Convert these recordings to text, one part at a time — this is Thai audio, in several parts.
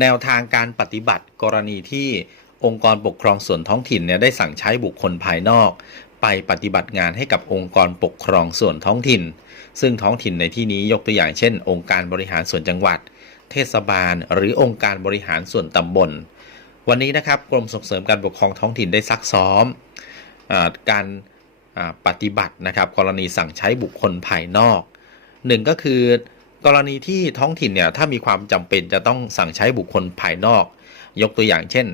แนวทางการปฏิบัติกรณีที่องค์กรปกครองส่วนท้องถิ่นเนี่ยได้สั่งใช้บุคคลภายนอก ไปปฏิบัติงานให้กับองค์กรปกครองส่วนท้องถิ่น ซึ่งท้องถิ่นในที่นี้ยกตัวอย่างเช่น องค์การบริหารส่วนจังหวัด เทศบาล หรือองค์การบริหารส่วนตำบล วันนี้นะครับกรมส่งเสริมการปกครองท้องถิ่นได้ซักซ้อมอการปฏิบัตินะครับกรณีสั่งใช้บุคคลภายนอกหนึ่งก็คือ กรณีที่ท้องถิ่นเนี่ยถ้ามีความจำเป็นจะต้องสั่งใช้บุคคลภายนอก ยกตัวอย่างเช่น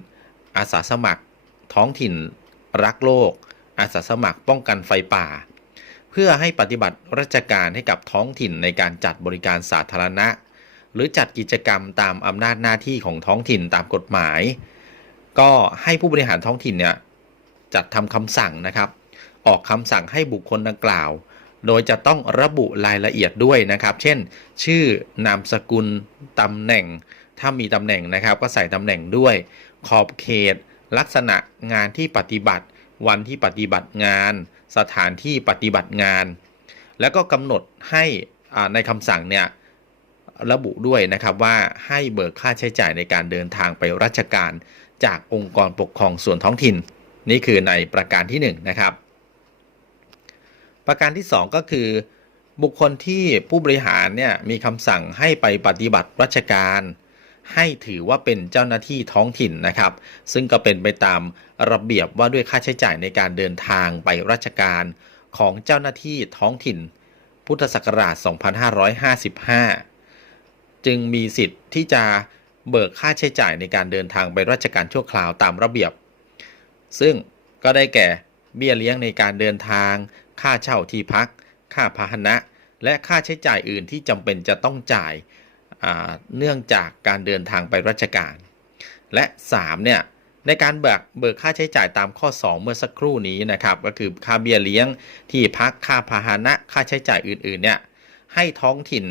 อาสาสมัคร ท้องถิ่น รักโลก อาสาสมัครป้องกันไฟป่า เพื่อให้ปฏิบัติราชการให้กับท้องถิ่นในการจัดบริการสาธารณะ หรือจัดกิจกรรมตามอำนาจหน้าที่ของท้องถิ่นตามกฎหมาย ก็ให้ผู้บริหารท้องถิ่นเนี่ยจัดทำคำสั่งนะครับ ออกคำสั่งให้บุคคลดังกล่าว โดยจะต้องระบุรายละเอียดด้วยนะครับ เช่น ชื่อนามสกุลตำแหน่ง ถ้ามีตำแหน่งนะครับ ก็ใส่ตำแหน่งด้วย ขอบเขต ลักษณะงานที่ปฏิบัติ วันที่ปฏิบัติงาน สถานที่ปฏิบัติงาน แล้วก็กำหนดให้ในคำสั่งเนี่ยระบุด้วยนะครับว่าให้เบิกค่าใช้จ่ายในการเดินทางไปราชการจากองค์กรปกครองส่วนท้องถิ่น นี่คือในประการที่1นะครับ ประการที่ 2 ก็คือ บุคคลที่ผู้บริหารเนี่ยมีคำสั่งให้ไปปฏิบัติราชการ ให้ถือว่าเป็นเจ้าหน้าที่ท้องถิ่นนะครับ ซึ่งก็เป็นไปตามระเบียบว่าด้วยค่าใช้จ่ายในการเดินทางไปราชการของเจ้าหน้าที่ท้องถิ่น พุทธศักราช 2555 จึงมีสิทธิ์ที่จะเบิกค่าใช้จ่ายในการเดินทางไปราชการชั่วคราวตามระเบียบ ซึ่งก็ได้แก่เบี้ยเลี้ยงในการเดินทาง ค่าเช่าที่พัก ค่าพาหนะ และค่าใช้จ่ายอื่นที่จำเป็นจะต้องจ่ายาเนื่องจากการเดินทางไปราชการ และ 3 เนี่ยในการเบิกเบิกค่าใช้จ่ายตามข้อ 2 เมื่อสักครู่นี้นะครับ ก็คือค่าเบี้ยเลี้ยงที่พักค่าพาหนะ ค่าใช้จ่ายอื่นๆเนี่ยให้ท้องถิ่น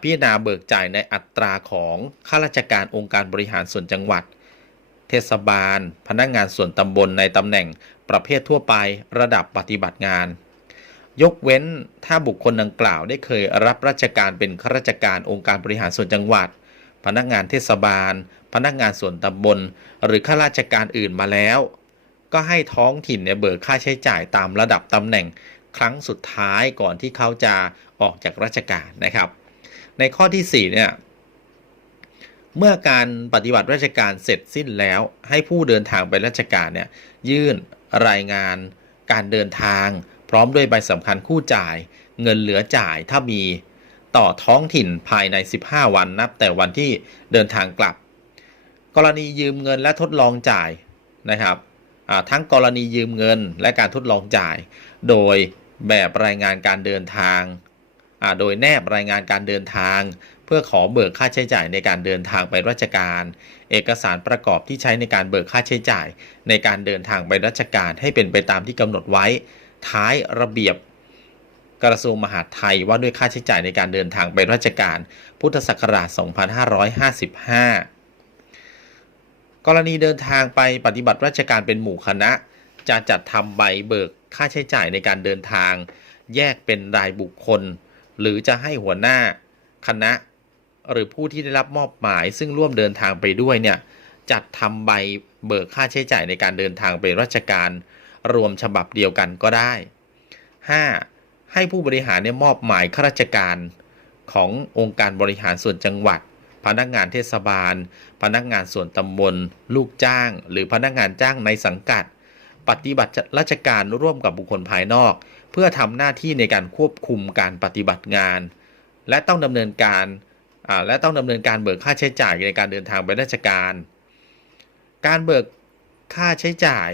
พิจารณาเบิกจ่ายในอัตราของข้าราชการองค์การบริหารส่วนจังหวัด เทศบาล พนักงานส่วนตำบลในตำแหน่งประเภททั่วไประดับปฏิบัติงาน ยกเว้นถ้าบุคคลดังกล่าวได้เคยรับราชการเป็นข้าราชการองค์การบริหารส่วนจังหวัด พนักงานเทศบาล พนักงานส่วนตำบล หรือข้าราชการอื่นมาแล้ว ก็ให้ท้องถิ่นเนี่ยเบิกค่าใช้จ่ายตามระดับตำแหน่งครั้งสุดท้ายก่อนที่เขาจะออกจากราชการนะครับ ในข้อที่4เนี่ย เมื่อการปฏิบัติราชการเสร็จสิ้นแล้ว ให้ผู้เดินทางไปราชการเนี่ยยื่นรายงานการเดินทาง พร้อมด้วยใบสำคัญคู่จ่าย เงินเหลือจ่ายถ้ามีต่อท้องถิ่นภายใน 15 วันนับ แต่วันที่เดินทางกลับ กรณียืมเงินและทดลองจ่ายนะครับทั้งกรณียืมเงินและการทดลองจ่าย โดยแบบรายงานการเดินทาง โดยแนบรายงานการเดินทาง เพื่อขอเบิกค่าใช้จ่ายในการเดินทางไปราชการ เอกสารประกอบที่ใช้ในการเบิกค่าใช้จ่าย ในการเดินทางไปราชการให้เป็นไปตามที่กำหนดไว้ ท้ายระเบียบกระทรวงมหาดไทยว่าด้วยค่าใช้จ่ายในการเดินทางไปราชการ พุทธศักราช 2555 กรณีเดินทางไปปฏิบัติราชการเป็นหมู่คณะ จะจัดทำใบเบิกค่าใช้จ่ายในการเดินทาง แยกเป็นรายบุคคล หรือจะให้หัวหน้าคณะ หรือผู้ที่ได้รับมอบหมาย ซึ่งร่วมเดินทางไปด้วยเนี่ยจัดทำใบเบิกค่าใช้จ่ายในการเดินทางไปราชการ รวมฉบับเดียวกันก็ได้ 5. ให้ผู้บริหารเนี่ยมอบหมายข้าราชการขององค์การบริหารส่วนจังหวัด พนักงานเทศบาล พนักงานส่วนตำบล ลูกจ้าง หรือพนักงานจ้างในสังกัด ปฏิบัติราชการร่วมกับบุคคลภายนอก เพื่อทำหน้าที่ในการควบคุมการปฏิบัติงาน และต้องดำเนินการและต้องดำเนินการเบิกค่าใช้จ่ายในการเดินทางไปราชการ การเบิกค่าใช้จ่าย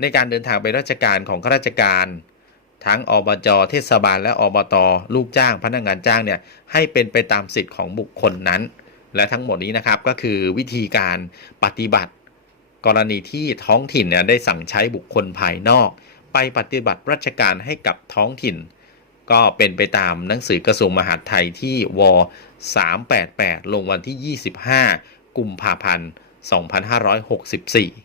ในการเดินทางไปราชการของข้าราชการ ทั้งอบจ เทศบาล และอบต ลูกจ้าง พนักงานจ้างเนี่ยให้เป็นไปตามสิทธิ์ของบุคคลนั้น และทั้งหมดนี้นะครับก็คือวิธีการปฏิบัติ กรณีที่ท้องถิ่นเนี่ยได้สั่งใช้บุคคลภายนอก ไปปฏิบัติราชการให้กับท้องถิ่น ก็เป็นไปตามหนังสือกระทรวงมหาดไทยที่ว 388 ลงวันที่ 25 กุมภาพันธ์ 2564